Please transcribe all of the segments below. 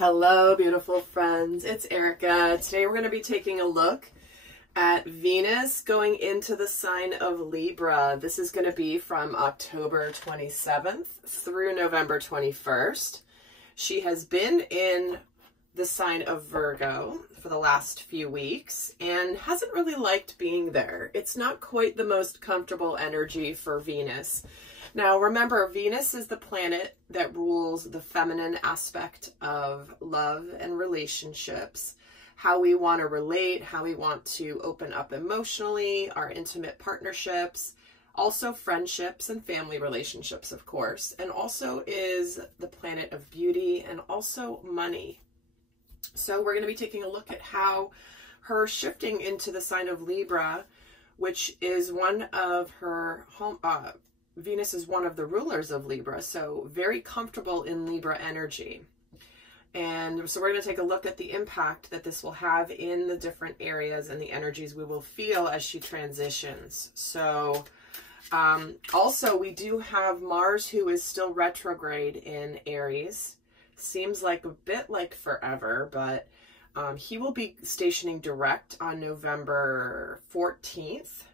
Hello, beautiful friends. It's Erika. Today we're going to be taking a look at Venus going into the sign of Libra. This is going to be from October 27th through November 21st. She has been in the sign of Virgo for the last few weeks and hasn't really liked being there. It's not quite the most comfortable energy for Venus. Now, remember, Venus is the planet that rules the feminine aspect of love and relationships, how we want to relate, how we want to open up emotionally, our intimate partnerships, also friendships and family relationships, of course, and also is the planet of beauty and also money. So we're going to be taking a look at how her shifting into the sign of Libra, which is one of her Venus is one of the rulers of Libra, so very comfortable in Libra energy. And so we're going to take a look at the impact that this will have in the different areas and the energies we will feel as she transitions. So also we do have Mars, who is still retrograde in Aries. Seems like a bit like forever, but he will be stationing direct on November 14th.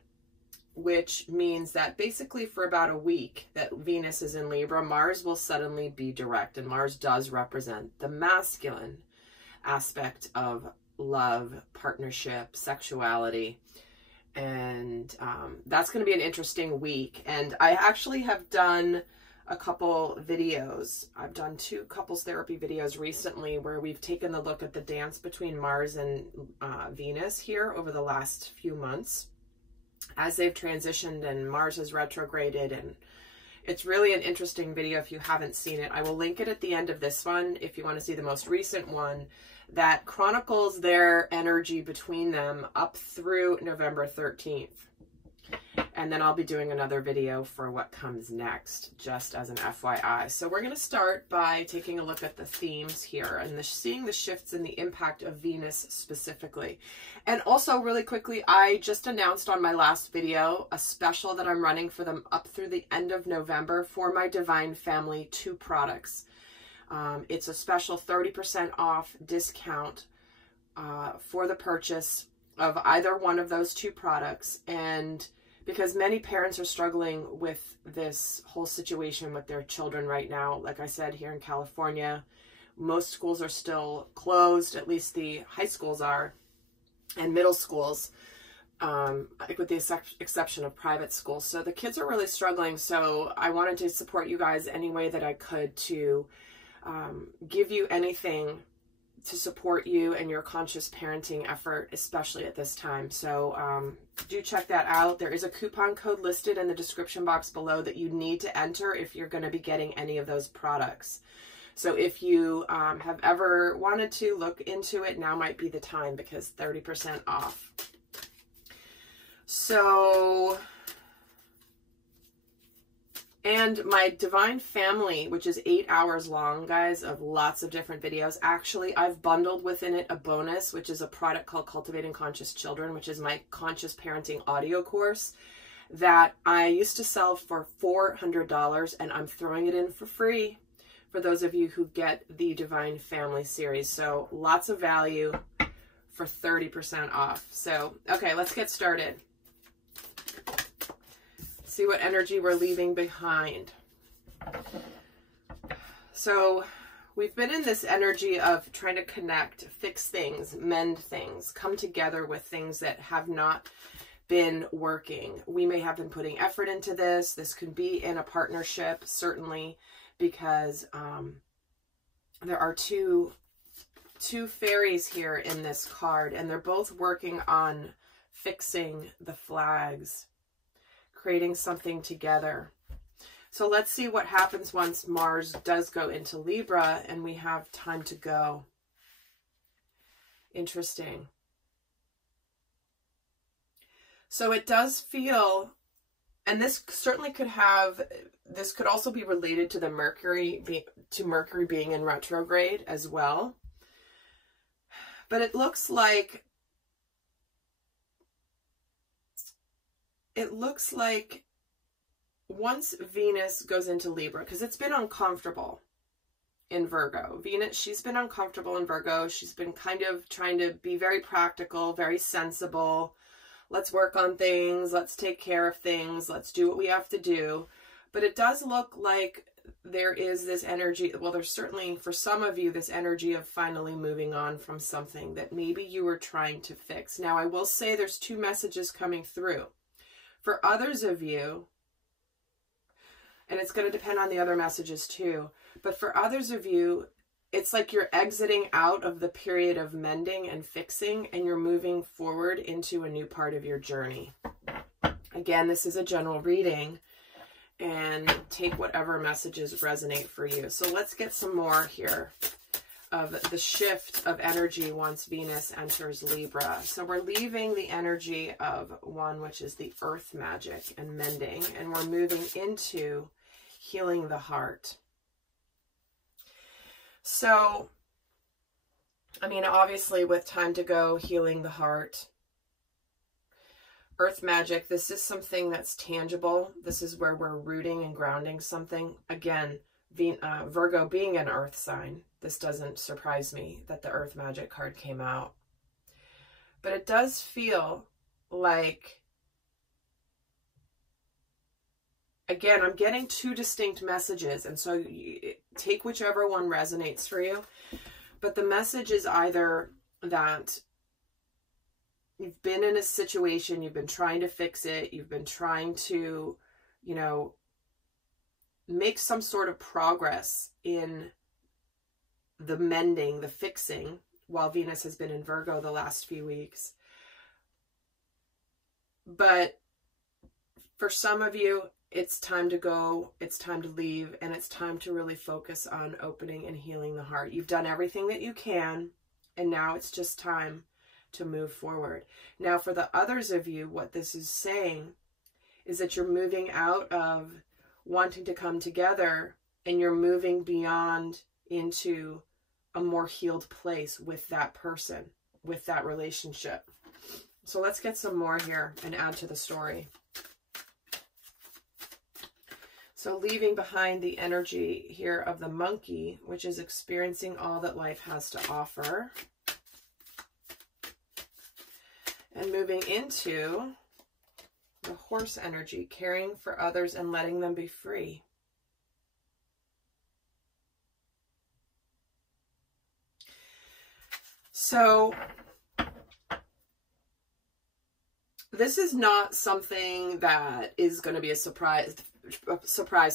Which means that basically for about a week that Venus is in Libra, Mars will suddenly be direct. And Mars does represent the masculine aspect of love, partnership, sexuality. And that's going to be an interesting week. And I actually have done a couple videos. I've done 2 couples therapy videos recently where we've taken a look at the dance between Mars and Venus here over the last few months, as they've transitioned and Mars has retrograded. And it's really an interesting video if you haven't seen it. I will link it at the end of this one if you want to see the most recent one that chronicles their energy between them up through November 13th. And then I'll be doing another video for what comes next, just as an FYI. So we're going to start by taking a look at the themes here and seeing the shifts and the impact of Venus specifically. And also really quickly, I just announced on my last video a special that I'm running for them up through the end of November for my Divine Family 2 products. It's a special 30% off discount for the purchase of either one of those 2 products. And because many parents are struggling with this whole situation with their children right now. Like I said, here in California, most schools are still closed, at least the high schools are, and middle schools, with the exception of private schools. So the kids are really struggling. So I wanted to support you guys any way that I could to give you anything to support you and your conscious parenting effort, especially at this time. So do check that out. There is a coupon code listed in the description box below that you need to enter if you're going to be getting any of those products. So if you have ever wanted to look into it, now might be the time because 30% off. So, and my Divine Family, which is 8 hours long, guys, of lots of different videos. Actually, I've bundled within it a bonus, which is a product called Cultivating Conscious Children, which is my conscious parenting audio course that I used to sell for $400, and I'm throwing it in for free for those of you who get the Divine Family series. So lots of value for 30% off. So, okay, let's get started. See what energy we're leaving behind. So we've been in this energy of trying to connect, fix things, mend things, come together with things that have not been working. We may have been putting effort into this. This could be in a partnership, certainly, because there are two fairies here in this card, and they're both working on fixing the flags, creating something together. So let's see what happens once Mars does go into Libra and we have time to go. Interesting. So it does feel, and this certainly could have, this could also be related to the Mercury being in retrograde as well. But it looks like once Venus goes into Libra, because it's been uncomfortable, in Virgo. Venus, she's been uncomfortable in Virgo. She's been kind of trying to be very practical, very sensible. Let's work on things. Let's take care of things. Let's do what we have to do. But it does look like there is this energy. Well, there's certainly, for some of you, this energy of finally moving on from something that maybe you were trying to fix. Now, I will say there's two messages coming through. For others of you, and it's going to depend on the other messages too, but for others of you, it's like you're exiting out of the period of mending and fixing, and you're moving forward into a new part of your journey. Again, this is a general reading, and take whatever messages resonate for you. So let's get some more here of the shift of energy once Venus enters Libra. So we're leaving the energy of one, which is the earth magic and mending, and we're moving into healing the heart. So, I mean, obviously with time to go, healing the heart, earth magic, this is something that's tangible. This is where we're rooting and grounding something. Again, Virgo being an earth sign, this doesn't surprise me that the earth magic card came out. But it does feel like, again, I'm getting two distinct messages, and so take whichever one resonates for you. But the message is either that you've been in a situation, you've been trying to fix it, you've been trying to, you know, make some sort of progress in the mending, the fixing, while Venus has been in Virgo the last few weeks. But for some of you, it's time to go, it's time to leave, and it's time to really focus on opening and healing the heart. You've done everything that you can, and now it's just time to move forward. Now, for the others of you, what this is saying is that you're moving out of wanting to come together, and you're moving beyond into a more healed place with that person, with that relationship. So let's get some more here and add to the story. So leaving behind the energy here of the monkey, which is experiencing all that life has to offer, and moving into the horse energy, caring for others and letting them be free. So this is not something that is going to be a surprise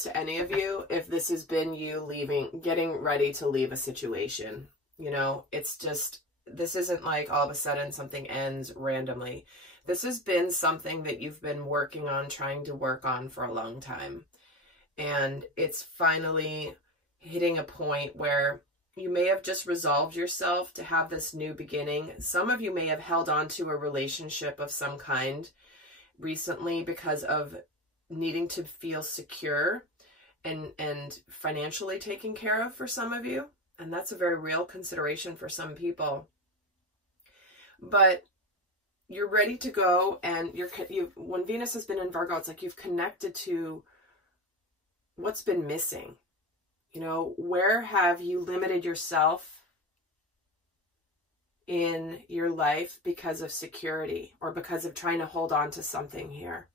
to any of you if this has been you getting ready to leave a situation. You know, it's just, this isn't like all of a sudden something ends randomly. This has been something that you've been working on, trying to work on for a long time. And it's finally hitting a point where you may have just resolved yourself to have this new beginning. Some of you may have held on to a relationship of some kind recently because of needing to feel secure and financially taken care of for some of you. And that's a very real consideration for some people. But you're ready to go, and when Venus has been in Virgo, it's like you've connected to what's been missing. You know, where have you limited yourself in your life because of security or because of trying to hold on to something here?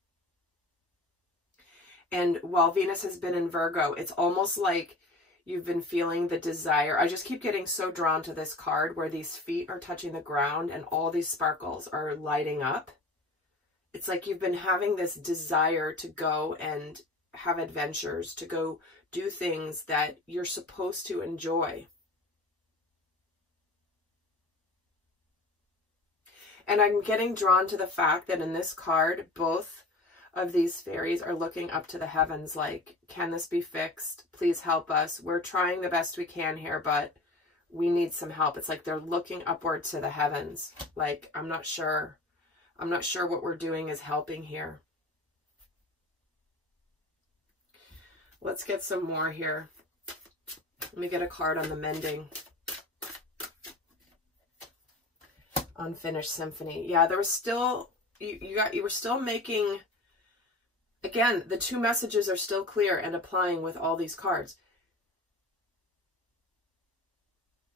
And while Venus has been in Virgo, it's almost like you've been feeling the desire. I just keep getting so drawn to this card where these feet are touching the ground and all these sparkles are lighting up. It's like you've been having this desire to go and have adventures, to go do things that you're supposed to enjoy. And I'm getting drawn to the fact that in this card, both of these fairies are looking up to the heavens like, can this be fixed? Please help us. We're trying the best we can here, but we need some help. It's like they're looking upward to the heavens. Like, I'm not sure what we're doing is helping here. Let's get some more here. Let me get a card on the mending. Unfinished symphony. Yeah, there was still, you were still making, again, the two messages are still clear and applying with all these cards.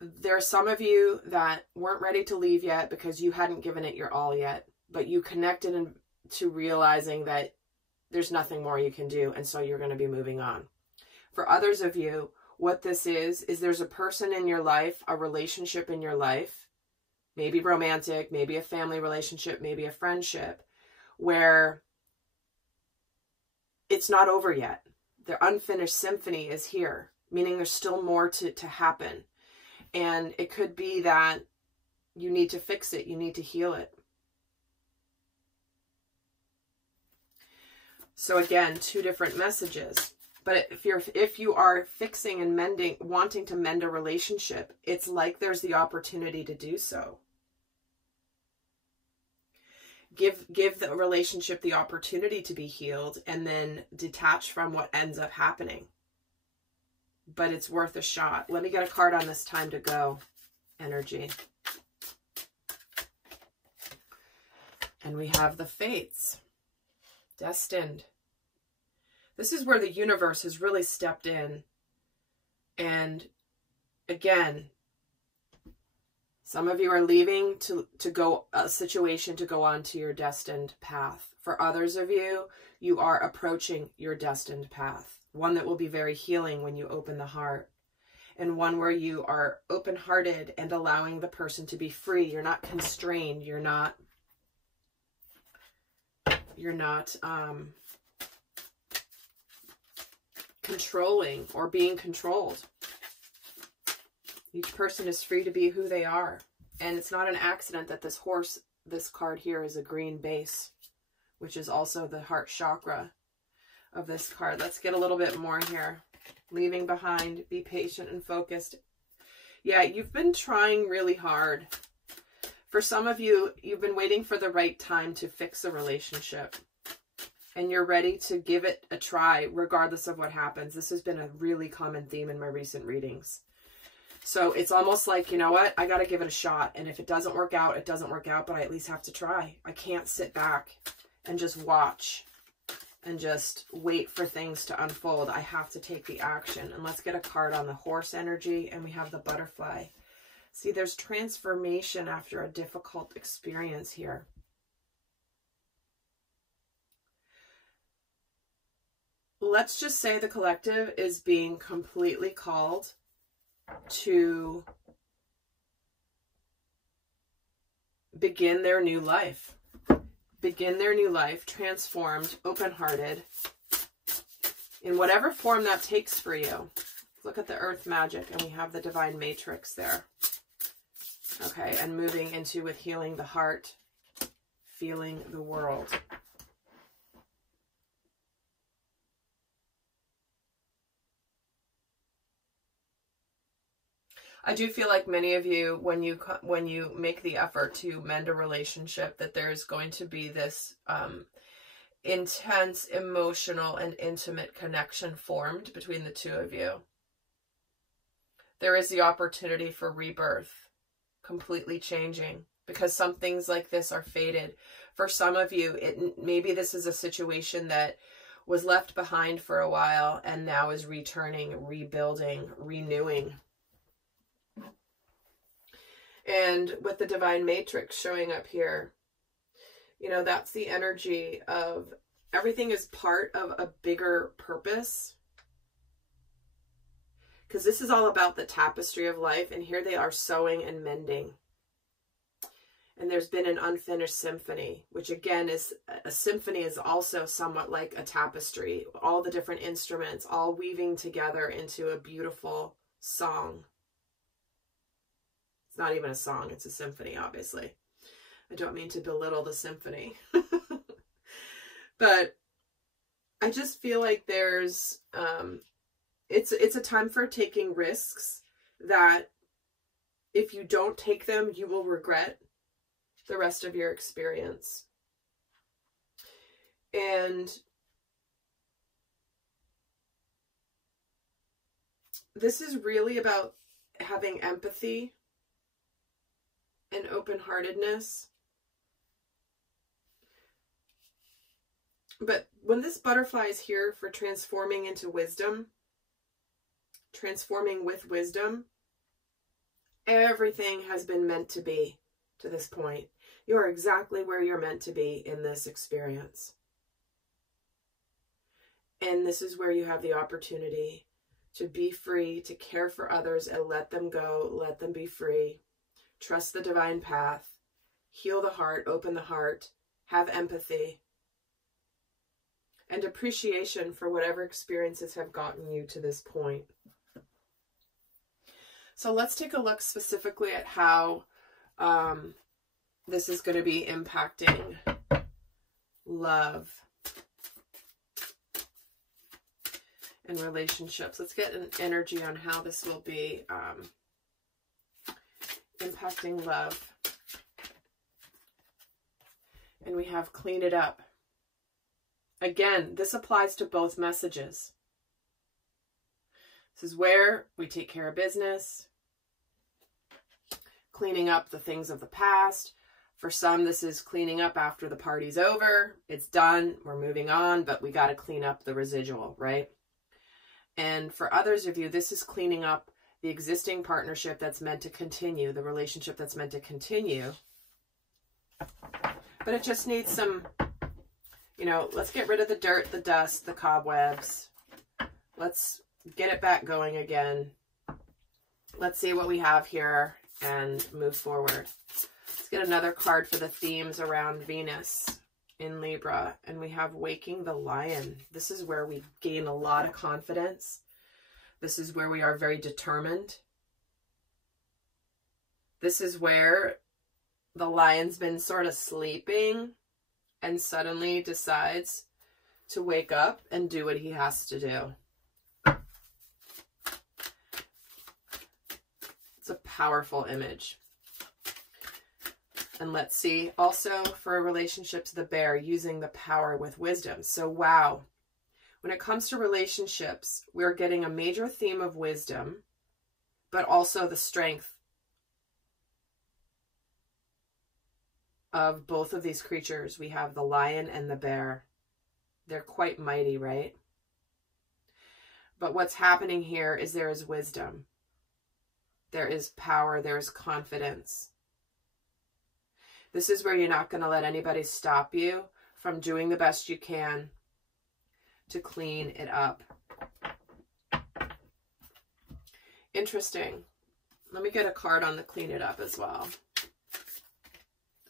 there are some of you that weren't ready to leave yet because you hadn't given it your all yet, but you connected to realizing that there's nothing more you can do, and so you're going to be moving on. For others of you, what this is there's a person in your life, a relationship in your life, maybe romantic, maybe a family relationship, maybe a friendship, where it's not over yet. The unfinished symphony is here, meaning there's still more to happen. And it could be that you need to fix it. You need to heal it. So again, two different messages. But if you are fixing and mending, wanting to mend a relationship, it's like there's the opportunity to do so. Give the relationship the opportunity to be healed, and then detach from what ends up happening. But it's worth a shot. Let me get a card on this time to go energy. And we have the Fates. Destined. This is where the universe has really stepped in. And again, some of you are leaving to go a situation to go on to your destined path. For others of you, you are approaching your destined path. One that will be very healing when you open the heart. And one where you are open-hearted and allowing the person to be free. You're not constrained. You're not controlling or being controlled. Each person is free to be who they are. And it's not an accident that this card here is a green base, which is also the heart chakra of this card. Let's get a little bit more here. Leaving behind, be patient and focused. Yeah, you've been trying really hard. For some of you, you've been waiting for the right time to fix a relationship. And you're ready to give it a try regardless of what happens. This has been a really common theme in my recent readings. So it's almost like, you know what? I got to give it a shot. And if it doesn't work out, it doesn't work out, but I at least have to try. I can't sit back and just watch and just wait for things to unfold. I have to take the action. And let's get a card on the horse energy. And we have the butterfly. See, there's transformation after a difficult experience here. Let's just say the collective is being completely called to begin their new life. Begin their new life, transformed, open-hearted, in whatever form that takes for you. Look at the earth magic, and we have the divine matrix there. Okay, and moving into with healing the heart, feeling the world. I do feel like many of you, when you make the effort to mend a relationship, that there's going to be this intense, emotional, and intimate connection formed between the two of you. There is the opportunity for rebirth, completely changing, because some things like this are fated. For some of you, maybe this is a situation that was left behind for a while and now is returning, rebuilding, renewing. And with the divine matrix showing up here, you know, that's the energy of everything is part of a bigger purpose. Because this is all about the tapestry of life, and here they are sewing and mending. And there's been an unfinished symphony, which again is, a symphony is also somewhat like a tapestry. All the different instruments all weaving together into a beautiful song. It's not even a song, it's a symphony, obviously. I don't mean to belittle the symphony. But I just feel like there's, it's a time for taking risks that if you don't take them, you will regret the rest of your experience. And this is really about having empathy and open-heartedness. But when this butterfly is here for transforming into wisdom, transforming with wisdom, Everything has been meant to be to this point. You are exactly where you're meant to be in this experience. And this is where you have the opportunity to be free, to care for others and let them go, let them be free. Trust the divine path, heal the heart, open the heart, have empathy, and appreciation for whatever experiences have gotten you to this point. So let's take a look specifically at how this is going to be impacting love and relationships. Let's get an energy on how this will be impacting love. And we have clean it up. Again, this applies to both messages. This is where we take care of business, cleaning up the things of the past. For some, this is cleaning up after the party's over. It's done. We're moving on, but we got to clean up the residual, right? And for others of you, this is cleaning up the existing partnership that's meant to continue, the relationship that's meant to continue. But it just needs some, you know, let's get rid of the dirt, the dust, the cobwebs. Let's get it back going again. Let's see what we have here and move forward. Let's get another card for the themes around Venus in Libra. And we have Waking the Lion. This is where we gain a lot of confidence. This is where we are very determined. This is where the lion's been sort of sleeping and suddenly decides to wake up and do what he has to do. It's a powerful image. And let's see, also for relationships, the bear, using the power with wisdom. So, wow. When it comes to relationships, we're getting a major theme of wisdom, but also the strength of both of these creatures. We have the lion and the bear. They're quite mighty, right? But what's happening here is there is wisdom. There is power. There is confidence. This is where you're not going to let anybody stop you from doing the best you can to clean it up. Interesting. Let me get a card on the clean it up as well.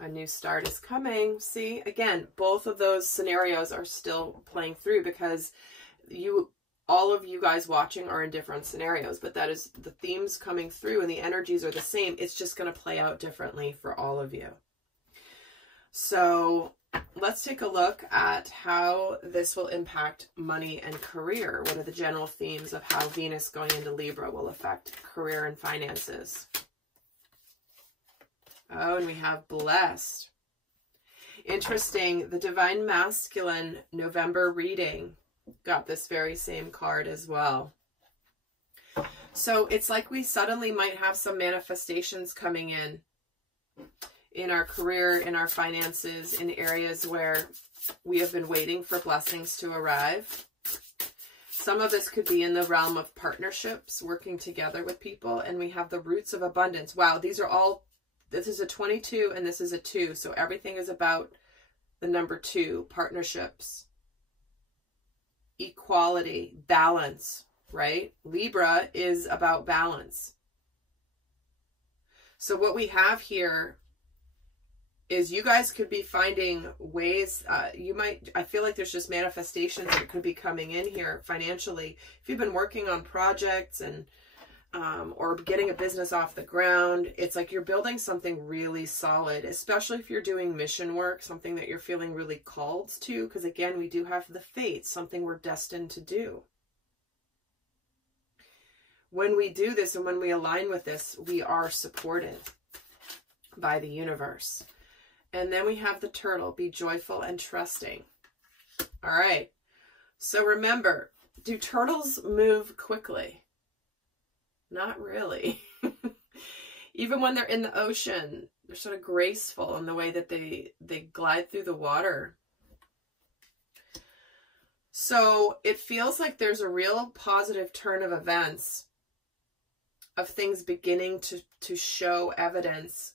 A new start is coming. See, again, both of those scenarios are still playing through because all of you guys watching are in different scenarios, but that is the themes coming through and the energies are the same. It's just going to play out differently for all of you. So let's take a look at how this will impact money and career. What are the general themes of how Venus going into Libra will affect career and finances? Oh, and we have blessed. Interesting. The Divine Masculine November reading got this very same card as well. So it's like we suddenly might have some manifestations coming in our career, in our finances, in areas where we have been waiting for blessings to arrive. Some of this could be in the realm of partnerships, working together with people, and we have the roots of abundance. Wow, these are all, this is a 22 and this is a 2, so everything is about the number 2, partnerships, equality, balance, right? Libra is about balance. So what we have here is you guys could be finding ways, I feel like there's just manifestations that could be coming in here financially. If you've been working on projects and, or getting a business off the ground, it's like you're building something really solid, especially if you're doing mission work, something that you're feeling really called to, because again, we do have the fates, something we're destined to do. When we do this and when we align with this, we are supported by the universe. And then we have the turtle, be joyful and trusting. All right. So remember, do turtles move quickly? Not really. Even when they're in the ocean, they're sort of graceful in the way that they glide through the water. So it feels like there's a real positive turn of events of things beginning to show evidence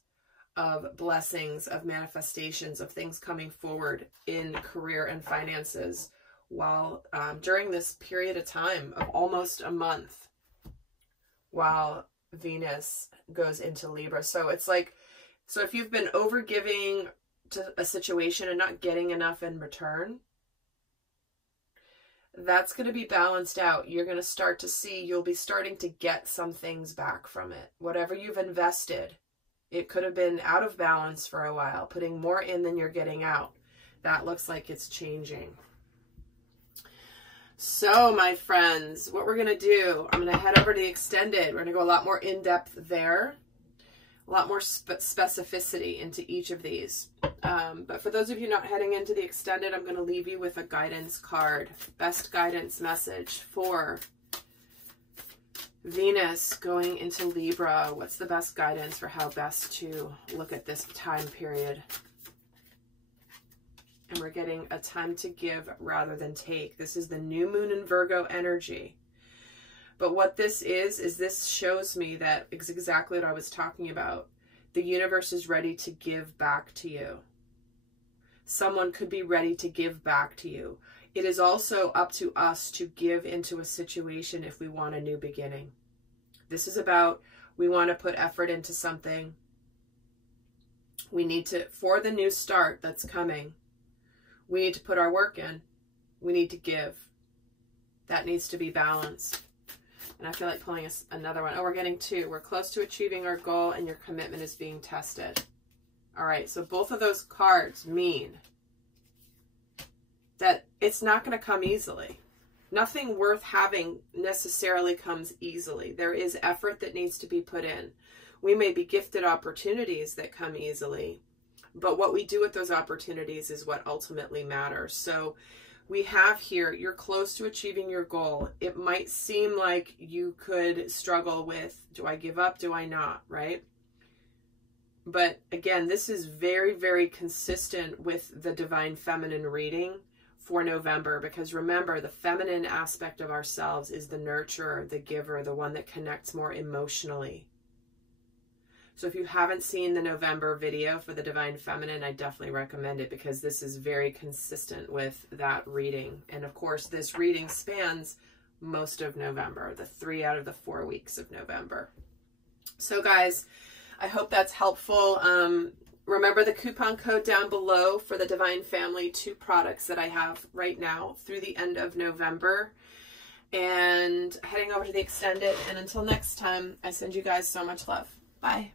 of blessings, of manifestations, of things coming forward in career and finances while during this period of time of almost a month while Venus goes into Libra. So it's like, so if you've been overgiving to a situation and not getting enough in return, that's going to be balanced out. You're going to start to see, you'll be starting to get some things back from it. Whatever you've invested, it could have been out of balance for a while, putting more in than you're getting out. That looks like it's changing. So, my friends, what we're going to do, I'm going to head over to the extended. We're going to go a lot more in-depth there, a lot more specificity into each of these. But for those of you not heading into the extended, I'm going to leave you with a guidance card. Best guidance message for Venus going into Libra. What's the best guidance for how best to look at this time period? And we're getting a time to give rather than take. This is the new moon in Virgo energy. But what this is this shows me that it's exactly what I was talking about. The universe is ready to give back to you. Someone could be ready to give back to you. It is also up to us to give into a situation if we want a new beginning. This is about, we want to put effort into something. We need to, for the new start that's coming, we need to put our work in. We need to give. That needs to be balanced. And I feel like pulling another one. Oh, we're getting two. We're close to achieving our goal and your commitment is being tested. All right, so both of those cards mean that it's not going to come easily. Nothing worth having necessarily comes easily. There is effort that needs to be put in. We may be gifted opportunities that come easily, but what we do with those opportunities is what ultimately matters. So we have here, you're close to achieving your goal. It might seem like you could struggle with, do I give up? Do I not? Right? But again, this is very, very consistent with the Divine Feminine reading for November, because remember, the feminine aspect of ourselves is the nurturer, the giver, the one that connects more emotionally. So if you haven't seen the November video for the Divine Feminine, I definitely recommend it, because this is very consistent with that reading. And of course, this reading spans most of November, the 3 out of the 4 weeks of November. So guys, I hope that's helpful. Remember the coupon code down below for the Divine Family 2 products that I have right now through the end of November. And heading over to the extended. And until next time, I send you guys so much love. Bye.